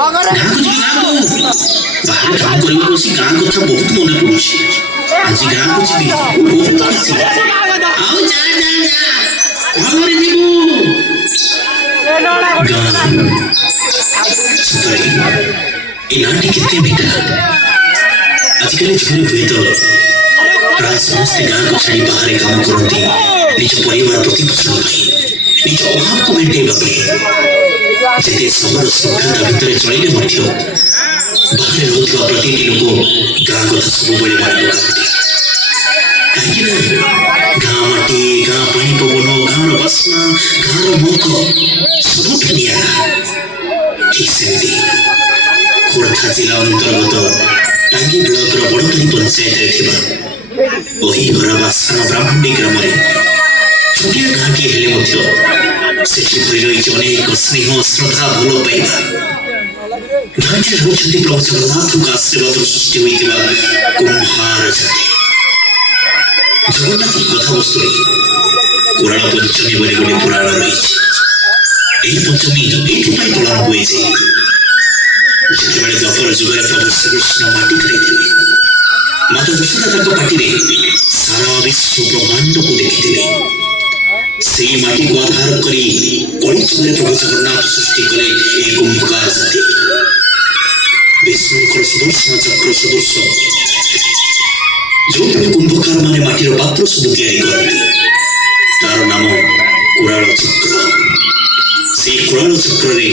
बाहर काम करबा बसी गाँ कथा बहुत मने पड़ुछि आज गाँ को छी बहुत खुशी आओ जा जा जा हमरे जीवो सतरे ए नाटी कितने बेटा आजकल झुरी हुए तो प्राय समस्त गाँ को छाड़ी बाहर काम करती निज परिवार प्रतिपोषण निज अभाव को मेटेबा जिते समर संघात भितर चलिले बाहर रोकवा प्रतिटी लोक गाँ कथा सब बड़े मन पकाते कहीं गाँ माटी गाँ पानी पवन गाँव बास्ना गाँव महक सब नियारा ठीक सेमती खोर्धा जिला अंतर्गत टांगी ब्लॉक बड़कानी पंचायत अहिहरा सान ब्राह्मणी ग्राम छोटिया गाँटी हेले सेठी भरी रही अनेक स्नेह श्रद्धा भल पाइबा गाँटी होती प्रभु जगन्नाथ आशीर्वाद सृष्टि होता कुम्हार जाति जगन्नाथ कथा वस्तु कुराण पंचमी बोली गोटे पुराण रही पंचमी ये पालन हुए जितेबाला द्वापर जुगे प्रभु श्रीकृष्ण माटी खाई माता यशोदा पार्टी सारा विश्व ब्रह्मांड को देखी से माटी को आधार करी कड़ी छुले प्रभु जगन्नाथ सृष्टि कले एक कुंभकार जाति विष्णुकर सुदर्शन चक्र सदृश जो कुंभकार माने माटीर पात्र सब तैयारी करती तार नाम कुराल चक्र से कुराल चक्र रे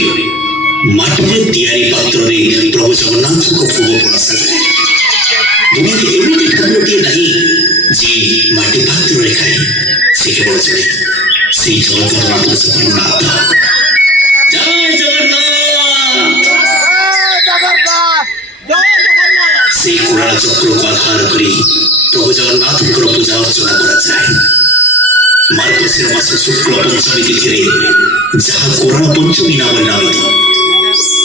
माटीर तैयारी पात्र रे प्रभु जगन्नाथ को भोग पड़सा जाए दुनिया में एमती ठाकुरटिए नहीं जी माटी पात्र रे खाए से केवल जड़े से जगन्नाथ जगन्नाथ जय जगन्नाथ से कुराल चक्र को आधार करी प्रभु जगन्नाथ पूजा अर्चना करा जाए मार्गशीर मास शुक्ल पंचमी तिथि जहाँ कुराल पंचमी नाम नामित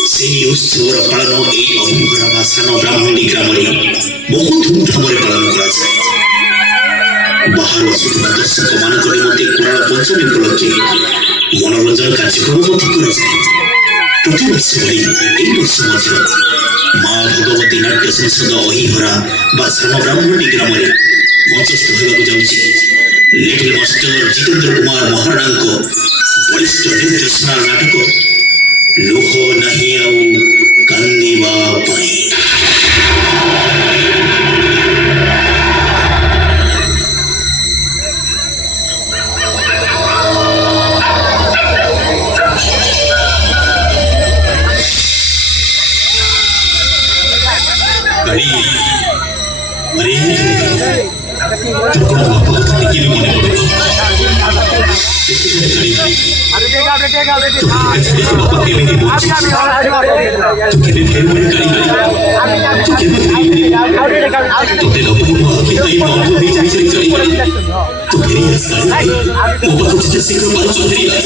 से उत्सवर पालन ए अहिहरा सान ब्राह्मणी ग्राम बहुत धूमधाम पालन करा जाए बाहर आसुवा दर्शक मान निमंते कुराल पंचमी उपलक्षे मनोरंजन कार्यक्रम प्रति वर्ष भली वर्ष माँ भगवती नाट्य संसद अहिहरा सान ब्राह्मणी ग्राम मंचस्थ होगा जाऊँगी लिटिल मास्टर जितेंद्र कुमार महाराणा बलिष्ठ निर्देशना नाटक लोह नहीं आउ कांदीबा पाई अरे तुमको बापा के लिए मने पड़े तो बापा के लिए बोल तो के लिए फिर बड़ी गाड़ी तो के लिए तो ते लोग को के नहीं तो भी जैसे चली तो फिर ये सारी वो बात जैसे कर बात चल रही है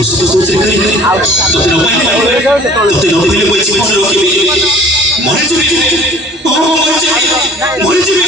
उसको सोच रही है तो ते लोग के लिए कोई चीज लोग के मरे चुके ओ मरे चुके ओ मरे चुके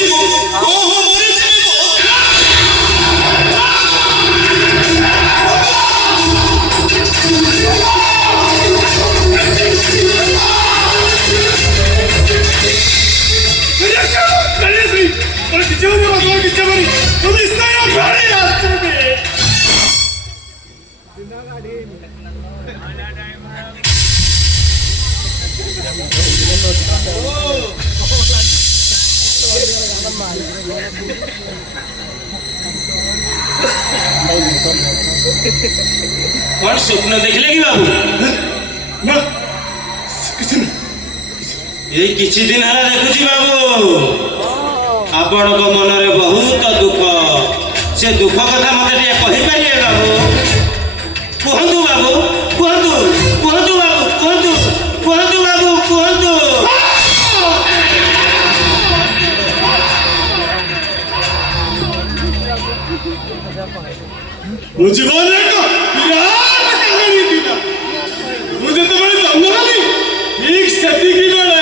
कौन स्वप्न देखले कि बाबू ना ये किछि दिन हला देखुची बाबू आपण को मन रे बहुत दुख से दुख कथा मते टिया कहि पारिए बाबू कहंतु बाबू कहंतु कहंतु बाबू कहंतु कहंतु बाबू कहंतु मुझे बोलने का विराट कहानी थी ना मुझे तो बड़े समझा नहीं एक सती की बड़े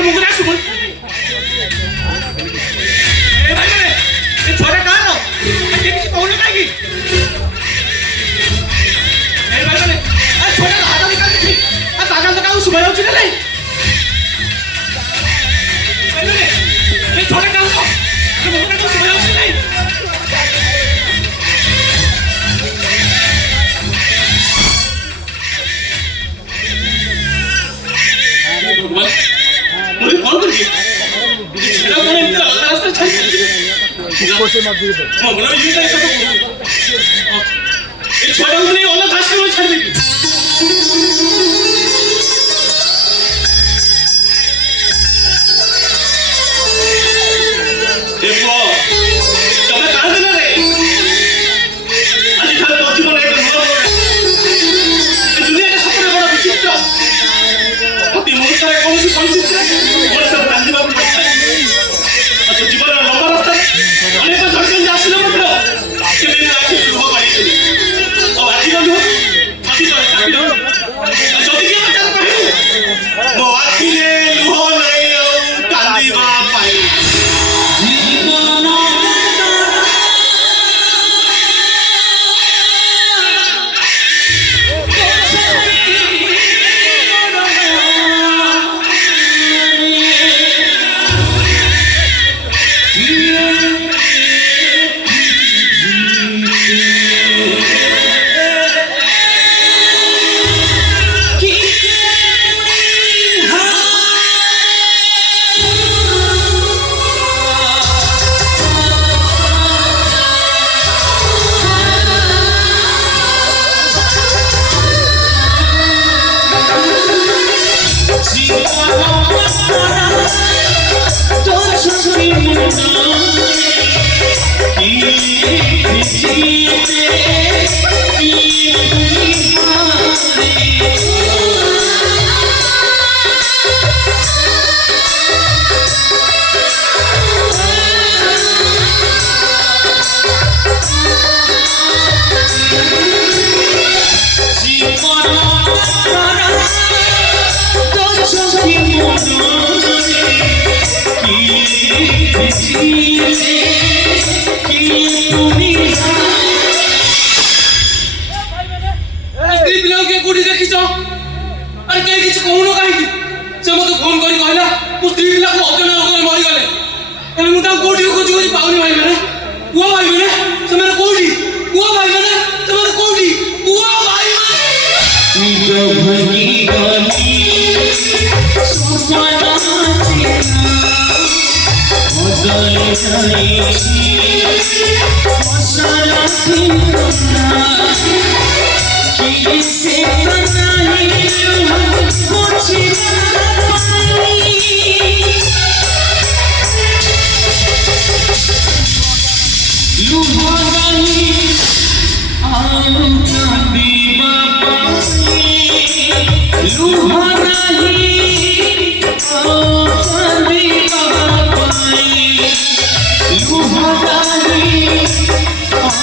अरे मुकुंद आ सुन ए भाई रे ए छोरा कहां लो ये किसी कौन का की ए भाई रे आ छोरा हाथ निकाल दे आ ताकत तो का सुबह उठ ले भाई रे ए छोरा कहां लो अरे मुकुंद को सुबह उठ ले मुझे कॉल करके छड़ा कोने इतना अलग रास्ता छाई ऊपर से मत दे हां बोलो ये कैसे तो ये छड़ा उन्हें अलग रास्ते में छाड़ देगी देखो तुम्हें कहां देना रे आज खाली पहुंची बोले दुनिया का सबसे बड़ा विचित्र अति मुहूर्त कौन सी परिस्थिति और सब गांधी बाबू पड़ता है अच्छा जीवन में लंबा रास्ता अनेक झटकन जासी न मतलब कि मैंने आखिर लुह पाई थी और आखिर लुह छाती पर चाबी दो जल्दी के बच्चा कहू मो आखिर लुह नहीं और गांधी बाबू पाई जीवन अरे कहीं किसी कहून कहीं से मत फोन करी कहला मो स्त्री पिला को अजन अगले मरी गले एने मुटा कोठी खोजी खोजी पाउनी भाई मैंने कुआ भाई मैंने से मेरे कोठी कुआ भाई मैंने से मेरे कोठी कुआ भाई मैंने जो भगी गली सुपना चिना मदले जाई मसाला पिना किसे बनाई मुझे लुभानी आना दीवा लुभानी आना दीवा लुभानी आना दीवा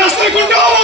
রাস্তায় কোনটা হবো?